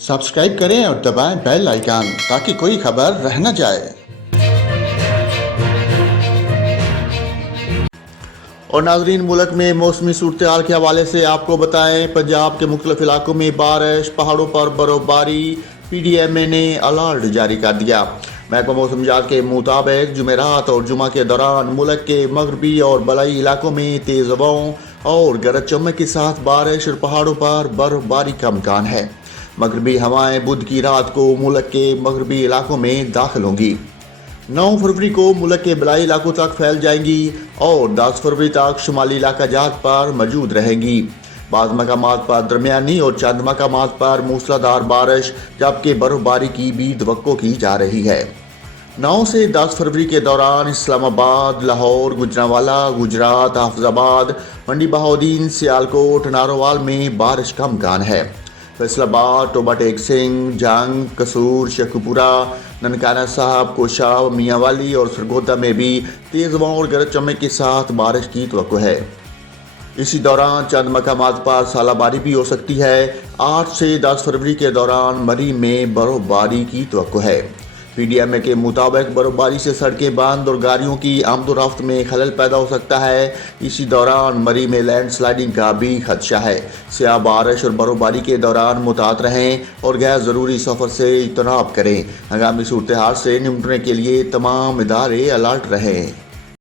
Subscribe करें और दबाएं बेल आइकन ताकि कोई खबर रह न जाए। और नाजरीन, मुल्क में मौसमी सूरत हाल के हवाले से आपको बताएं, पंजाब के मुख्तलिफ इलाकों में बारिश, पहाड़ों पर बर्फबारी। PDMA ने अलर्ट जारी कर दिया। महकमा मौसमियात के मुताबिक जुमेरात और जुमा के दौरान मुल्क के मगरबी और बलाई इलाकों में तेज हवाओं और गरज चमक के साथ बारिश और पहाड़ों पर बर्फबारी का इम्कान है। मगरबी हवाएं बुध की रात को मुल्क के मगरबी इलाकों में दाखिल होंगी। 9 फरवरी को मुल्क के बलाई इलाकों तक फैल जाएंगी और 10 फरवरी तक शुमाली इलाका जात पर मौजूद रहेंगी। बाज़ मकामात पर दरमियानी और चंद मकामात पर मूसलाधार बारिश जबकि बर्फबारी की भी तवक्को की जा रही है। 9 से 10 फरवरी के दौरान इस्लामाबाद, लाहौर, गुजरांवाला, गुजरात, हाफिजाबाद, मंडी बहाउद्दीन, सियालकोट, नारोवाल में बारिश का इम्कान है। फैसलाबाद, टोबा टेक सिंह, जंग, कसूर, शेखुपुरा, ननकाना साहब, कोशाब, मियांवाली और सरगोदा में भी तेज हवाओं और गरज चमक के साथ बारिश की तवक्को है। इसी दौरान चंद मकामात पर सालाबारी भी हो सकती है। 8 से 10 फरवरी के दौरान मरी में बर्फबारी की तवक्को है। PDMA के मुताबिक बर्फबारी से सड़कें बंद और गाड़ियों की आमदोरफ्त में खलल पैदा हो सकता है। इसी दौरान मरी में लैंड स्लाइडिंग का भी खदशा है। स्याह बारिश और बर्फबारी के दौरान मुतात रहें और गैर ज़रूरी सफ़र से इज्तनाब करें। हंगामी सूरत हाल से निपटने के लिए तमाम इदारे अलर्ट रहें।